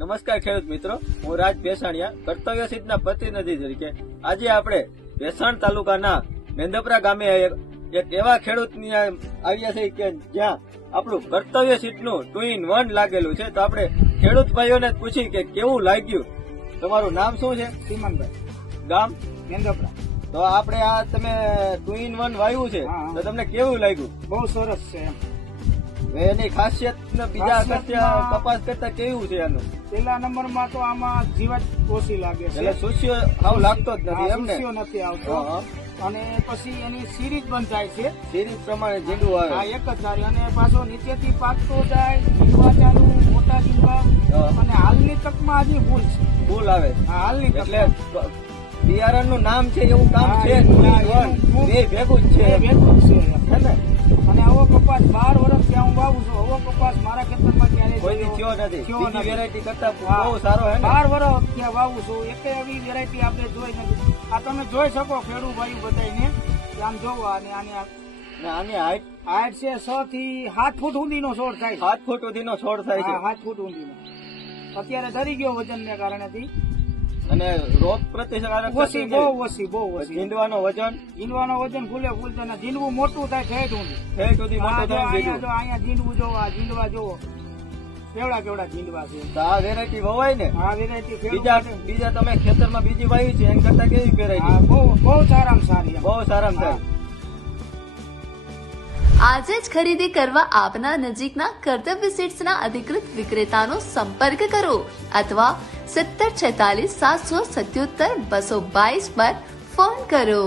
નમસ્કાર ખેડૂત મિત્રો, હું રાજ ભેસાણીયા કર્તવ્ય સિદ્ધના પ્રતિનિધિ તરીકે આજે આપણે ભેસાણ તાલુકાના મેંદપરા ગામે એક એવા ખેડૂતની આવ્યા છે કે જ્યાં આપણું કર્તવ્ય સિદ્ધનું 2 in 1 લાગેલું છે. તો આપણે ખેડૂત ભાઈઓને પૂછી કે કેવું લાગ્યું. તમારું નામ શું છે? સીમનભાઈ, ગામ મેંદપરા. તો આપણે આ તમે 2 in 1 વાવ્યું છે તો તમને કેવું લાગ્યું? બહુ સરસ છે એમ. એની ખાસિયત બીજા કપાસ કરતા કેવું છે આનું? પેલા નંબરમાં તો આમાં જીવાત ઓછી લાગે છે, એટલે સુસ્યો હાવ લાગતો જ નથી એમ ને? સુસ્યો નથી આવતો. અને પછી એની સિરીજ બંધ થાય છે, સિરીઝ પ્રમાણે જીંડું આવે. આ એક જ ધારી. અને પાછો નીચેથી પાકતો જાય, જીંડવા ચાલુ, મોટા જીંડવા. અને હાલની તકમાં હજી ફૂલ છે, ફૂલ આવે. હાલની એટલે બિયારણ નું નામ છે એવું કામ છે, બે ભેગું જ છે, ભેગું જ છે હે ને? અને આવો કપાસ 12 વર્ષથી હું વાવું છું. આવો કપાસ મારા ખેતરમાં ક્યારેય કોઈ થયો નથી. થયો બીજી નથી. વેરાયટી કરતા બહુ સારો હે ને? 12 વર્ષ ત્યાં વાવું છું, એકે એવી વેરાયટી આપણે જોઈ નથી. આ તમે જોઈ શકો ખેડૂત ભાઈ બધાને કે આમ જોવો. અને આની હાઈટ હાઈટ છે 6 થી 7 ફૂટ સુધીનો છોડ થાય છે. 7 ફૂટ સુધીનો છોડ થાય છે. 7 ફૂટ સુધીનો. અત્યારે ધરી ગયો વજનને કારણેથી. અને રોગ પ્રતિકારક ઓછી, બહુ ઓછી, બહુ ઓછી. જીંડવાનો વજન ફૂલે ફૂલ થાય. જીંડવું મોટું થાય ઠેઠ સુધી મોટો થાય જીંડવું. અહીંયા જીંડવું જોવો, આ જીંડવા જોવો કેવડા કેવડા જીંડવા છે. તો આ વેરાયટી વવાય ને? આ વેરાયટી બીજા તમે ખેતરમાં બીજી વાવી છે એની કરતા કેવી વેરાયટી? બહુ સારામાં સારી, બહુ સારામાં સારી. આજે જ ખરીદી કરવા આપના નજીકના કર્તવ્ય સીડ્સના અધિકૃત વિક્રેતાનો સંપર્ક કરો અથવા 7046 777 222 પર ફોન કરો.